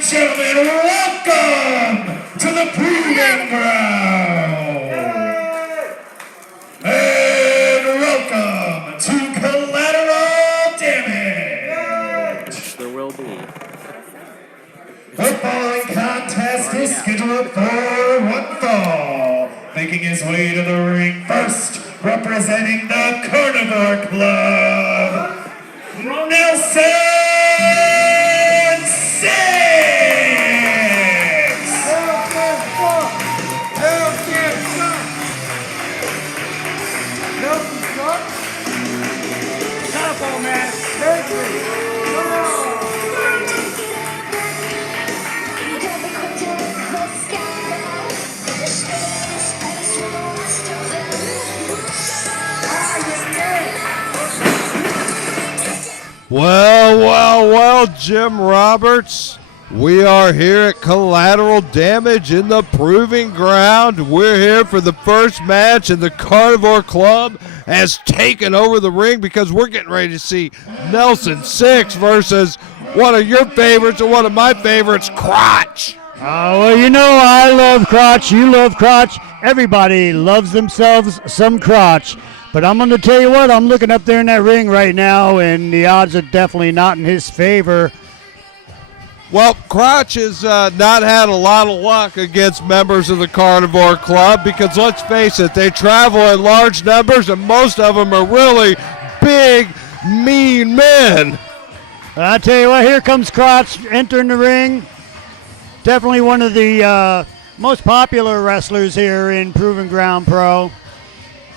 and gentlemen, welcome to the Proving Ground. And welcome to Collateral Damage. There will be. The following contest is scheduled for one fall. Making his way to the ring first, representing the Carnivore Club, Nelson Sixx! Well, Jim Roberts, we are here at Collateral Damage in the Proving Ground. We're here for the first match, and the Carnivore Club has taken over the ring because we're getting ready to see Nelson Sixx versus one of your favorites and one of my favorites, Krotch. Well, you know I love Krotch. You love Krotch. Everybody loves themselves some Krotch. But I'm going to tell you what, I'm looking up there in that ring right now, and the odds are definitely not in his favor. Well, Krotch has not had a lot of luck against members of the Carnivore Club because, let's face it, they travel in large numbers, and most of them are really big, mean men. I tell you what, here comes Krotch entering the ring. Definitely one of the most popular wrestlers here in Proving Ground Pro.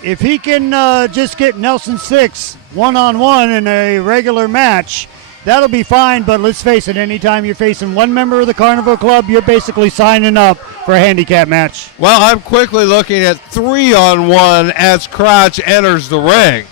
If he can just get Nelson Sixx one-on-one in a regular match, that'll be fine, but let's face it, anytime you're facing one member of the Carnivore Club, you're basically signing up for a handicap match. Well, I'm quickly looking at 3-on-1 as Krotch enters the ring.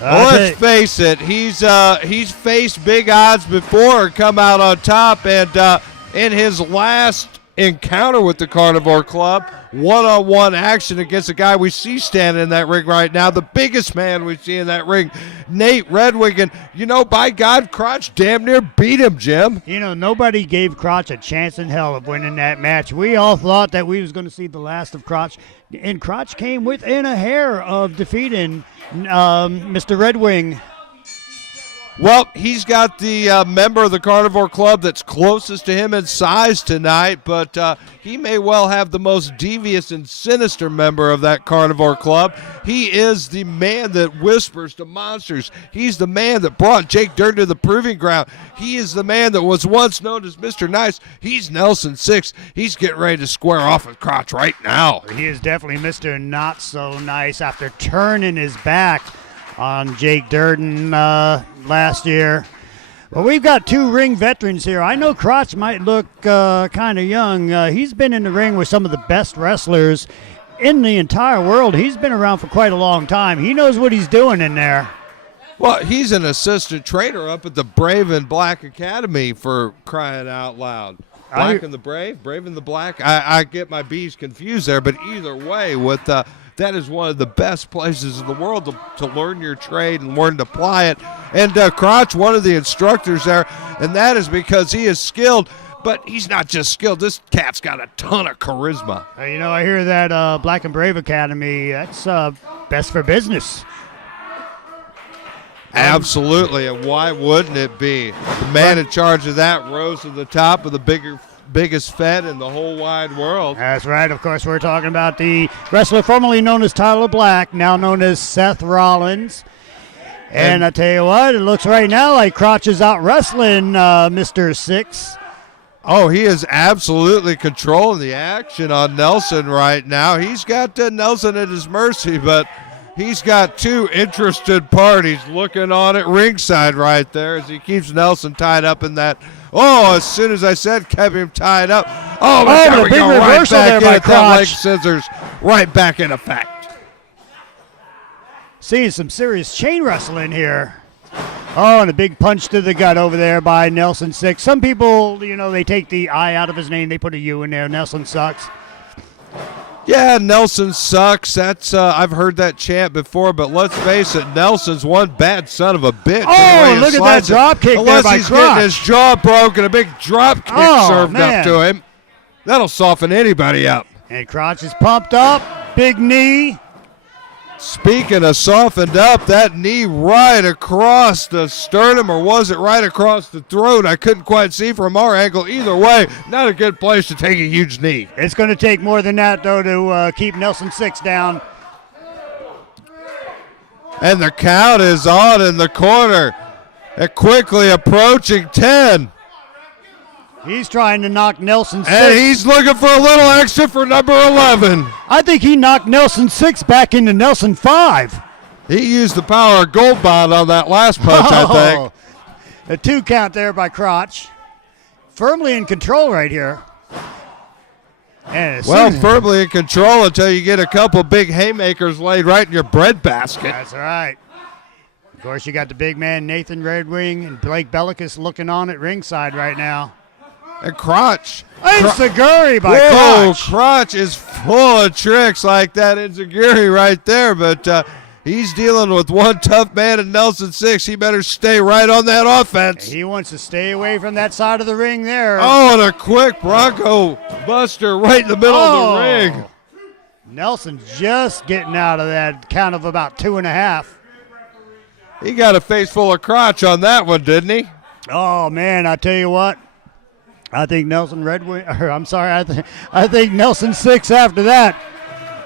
Well, let's face it, he's faced big odds before and come out on top, and in his last encounter with the Carnivore Club, one-on-one action against a guy we see standing in that ring right now, the biggest man we see in that ring, Nate Redwing. And, you know, by God, Krotch damn near beat him, Jim. You know, nobody gave Krotch a chance in hell of winning that match. We all thought that we was going to see the last of Krotch, and Krotch came within a hair of defeating Mr. Redwing. Well, he's got the member of the Carnivore Club that's closest to him in size tonight, but he may well have the most devious and sinister member of that Carnivore Club. He is the man that whispers to monsters. He's the man that brought Jake Durden to the Proving Ground. He is the man that was once known as Mr. Nice. He's Nelson Sixx. He's getting ready to square off with Krotch right now. He is definitely Mr. Not So Nice after turning his back on Jake Durden last year. Well, we've got two ring veterans here. I know Krotch might look kind of young. He's been in the ring with some of the best wrestlers in the entire world. He's been around for quite a long time. He knows what he's doing in there. Well, he's an assistant trainer up at the Brave and Black Academy, for crying out loud. Black and the Brave, Brave and the Black. I get my B's confused there, but either way, with that is one of the best places in the world to learn your trade and learn to apply it. And Krotch, one of the instructors there, and that is because he is skilled, but he's not just skilled. This cat's got a ton of charisma. You know, I hear that Black and Brave Academy, that's best for business. Absolutely, and why wouldn't it be? The man in charge of that rose to the top of the biggest Fed in the whole wide world. That's right. Of course, we're talking about the wrestler formerly known as Tyler Black, now known as Seth Rollins. And I tell you what, it looks right now like Krotch is out wrestling Mr. Sixx. Oh, he is absolutely controlling the action on Nelson right now. He's got Nelson at his mercy, but he's got two interested parties looking on at ringside right there as he keeps Nelson tied up in that. Oh, as soon as I said kept him tied up. Oh, my God, we go right back in at that leg scissors. Right back in effect. Seeing some serious chain wrestling here. Oh, and a big punch to the gut over there by Nelson Sixx. Some people, you know, they take the I out of his name. They put a U in there. Nelson sucks. Yeah, Nelson sucks. That's I've heard that chant before, but let's face it, Nelson's one bad son of a bitch. Oh, look at that drop kick there by Unless he's Krotch. getting his jaw broken, a big drop kick served up to him. That'll soften anybody up. And Krotch is pumped up. Big knee. Speaking of softened up, that knee right across the sternum, or was it right across the throat? I couldn't quite see from our angle. Either way, not a good place to take a huge knee. It's going to take more than that, though, to keep Nelson Sixx down. And the count is on in the corner. And quickly approaching 10. He's trying to knock Nelson Sixx. And he's looking for a little extra for number 11. I think he knocked Nelson Sixx back into Nelson 5. He used the power of Gold Bond on that last punch, I think. A 2 count there by Krotch. Firmly in control right here. And firmly in control until you get a couple big haymakers laid right in your bread basket. That's right. Of course, you got the big man Nathan Red Wing and Blake Bellicus looking on at ringside right now. And Krotch. Enziguri by Krotch. Krotch. Krotch is full of tricks like that Enziguri right there, but he's dealing with one tough man in Nelson Sixx. He better stay right on that offense. He wants to stay away from that side of the ring there. Oh, and a quick Bronco Buster right in the middle of the ring. Nelson's just getting out of that count of about 2.5. He got a face full of crotch on that one, didn't he? Oh, man, I tell you what. I think Nelson I think Nelson Sixx after that.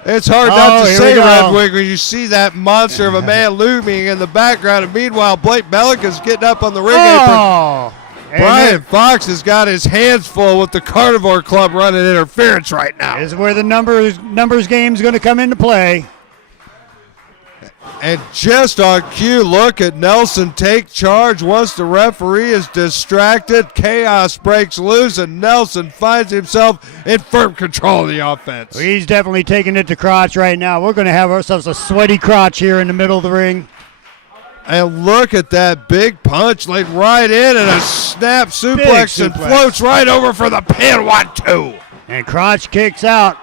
It's hard not to say Red Wing when you see that monster of a man looming in the background, and meanwhile Blake Bellicus getting up on the ring apron. Brian Fox has got his hands full with the Carnivore Club running interference right now. This is where the numbers game is going to come into play. And just on cue, look at Nelson take charge. Once the referee is distracted, chaos breaks loose, and Nelson finds himself in firm control of the offense. He's definitely taking it to Krotch right now. We're going to have ourselves a sweaty Krotch here in the middle of the ring. And look at that big punch laid right in, and a snap suplex and floats right over for the pin. 1-2. And Krotch kicks out.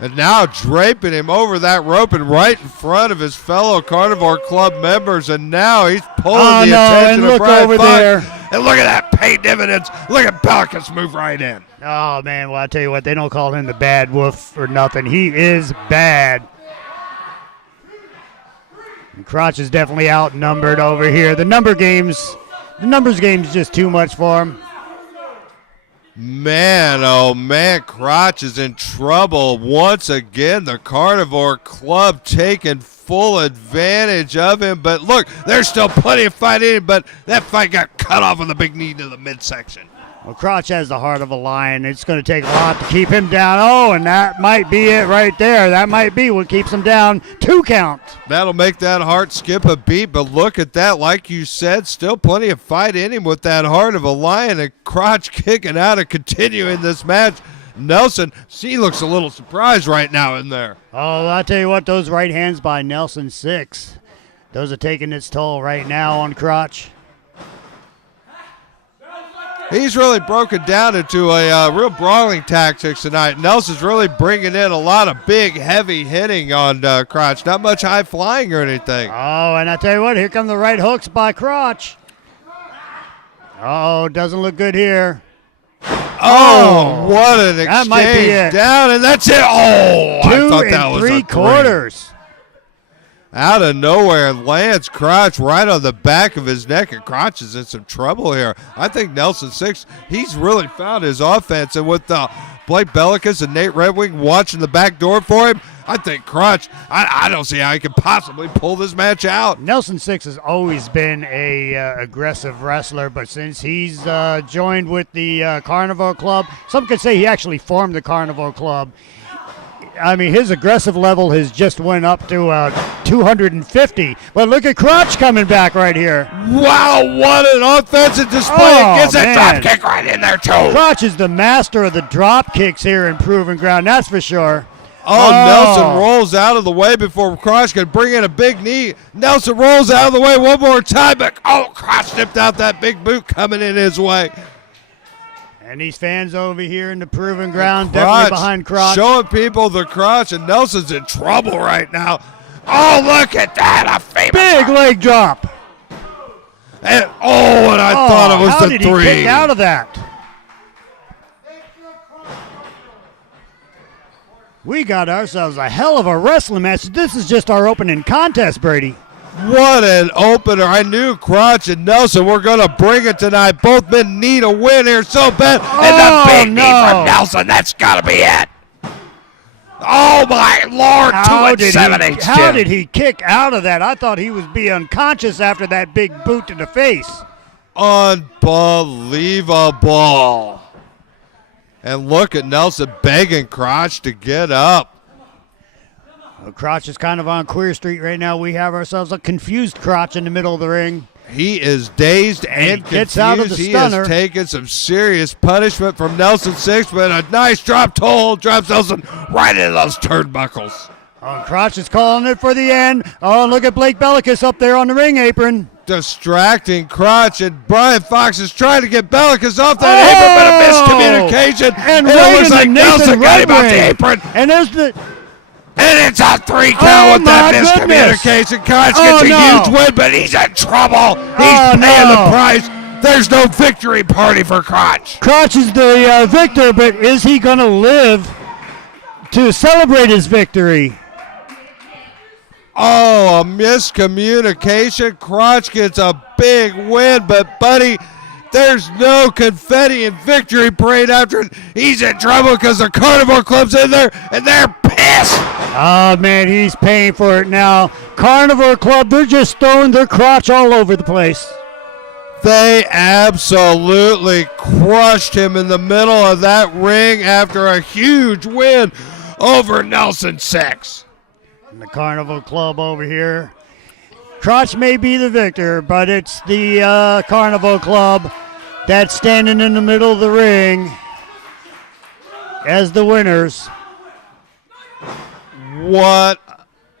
And now draping him over that rope and right in front of his fellow Carnivore Club members. And now he's pulling the attention of Brian over Fox. there. And look at that pay dividends. Look at Bellicus move right in. Oh, man, well, I tell you what, they don't call him the bad wolf for nothing. He is bad. And Krotch is definitely outnumbered over here. The numbers game's just too much for him. Man, oh man, Krotch is in trouble once again. The Carnivore Club taking full advantage of him. But look, there's still plenty of fight in it, but that fight got cut off with a big knee to the midsection. Well, Krotch has the heart of a lion. It's going to take a lot to keep him down. Oh, and that might be it right there. That might be what keeps him down. 2 count. That'll make that heart skip a beat, but look at that. Like you said, still plenty of fight in him with that heart of a lion, and Krotch kicking out and continuing this match. Nelson, he looks a little surprised right now in there. Oh, I tell you what, those right hands by Nelson Sixx, those are taking its toll right now on Krotch. He's really broken down into a real brawling tactics tonight. Nelson's really bringing in a lot of big, heavy hitting on Krotch. Not much high flying or anything. Oh, and I tell you what, here come the right hooks by Krotch. Oh, doesn't look good here. Oh, what an exchange. That might be it. Down, and that's it. Oh, I thought that was 2 3/4. Out of nowhere, lands Krotch right on the back of his neck, and Krotch is in some trouble here. I think Nelson Sixx, he's really found his offense, and with Blake Bellicus and Nate Red Wing watching the back door for him, I think Krotch, I don't see how he can possibly pull this match out. Nelson Sixx has always been a aggressive wrestler, but since he's joined with the Carnivore Club, some could say he actually formed the Carnivore Club. I mean, his aggressive level has just went up to 250. But look at Krotch coming back right here. Wow, what an offensive display. Oh, Gets that drop kick right in there, too. Krotch is the master of the drop kicks here in Proving Ground, that's for sure. Oh, Nelson rolls out of the way before Krotch can bring in a big knee. Nelson rolls out of the way one more time, but Krotch snipped out that big boot coming in his way. And these fans over here in the proving ground, definitely behind Krotch. Showing people the crotch, and Nelson's in trouble right now. Oh, look at that. A famous big leg drop. And I thought it was how the did three. He kick out of that? We got ourselves a hell of a wrestling match. This is just our opening contest, Brady. What an opener. I knew Krotch and Nelson were going to bring it tonight. Both men need a win here so bad. And the big knee from Nelson. That's got to be it. Oh, my Lord. 2-7 How did he kick out of that? I thought he would be unconscious after that big boot to the face. Unbelievable. And look at Nelson begging Krotch to get up. Krotch is kind of on Queer Street right now. We have ourselves a confused Krotch in the middle of the ring. He is dazed and confused. Gets out of the stunner. He has taken some serious punishment from Nelson Sixx, but a nice drop toe hold drops Nelson right into those turnbuckles. Krotch is calling it for the end. Oh, look at Blake Bellicus up there on the ring apron. Distracting Krotch, and Brian Fox is trying to get Bellicus off that apron, but a miscommunication. And it looks like Nelson got him off the apron. And there's the... And it's a 3 count with that miscommunication. Krotch gets a huge win, but he's in trouble. He's paying the price. There's no victory party for Krotch. Krotch is the victor, but is he going to live to celebrate his victory? Oh, a miscommunication. Krotch gets a big win, but buddy, there's no confetti and victory parade after it. He's in trouble because the Carnivore Club's in there, and they're pissed. Oh, man, he's paying for it now. Carnivore Club, they're just throwing their crotch all over the place. They absolutely crushed him in the middle of that ring after a huge win over Nelson Sixx. And the Carnivore Club over here. Krotch may be the victor, but it's the Carnivore Club that's standing in the middle of the ring as the winners. What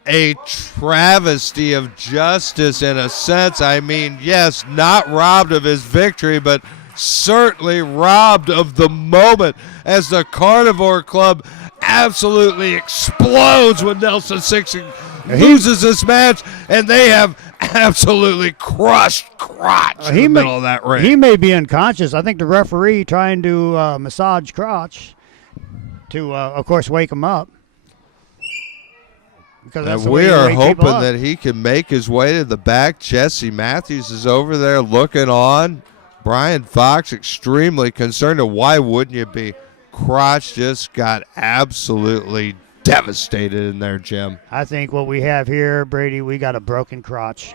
a travesty of justice in a sense. I mean, yes, not robbed of his victory, but certainly robbed of the moment as the Carnivore Club absolutely explodes when Nelson Sixx loses this match, and they have absolutely crushed Krotch in the middle of that ring. He may be unconscious. I think the referee trying to massage Krotch to, of course, wake him up. And we are hoping that he can make his way to the back. Jesse Matthews is over there looking on. Brian Fox extremely concerned, and why wouldn't you be? Krotch just got absolutely devastated in there, Jim. I think what we have here, Brady, we got a broken Krotch.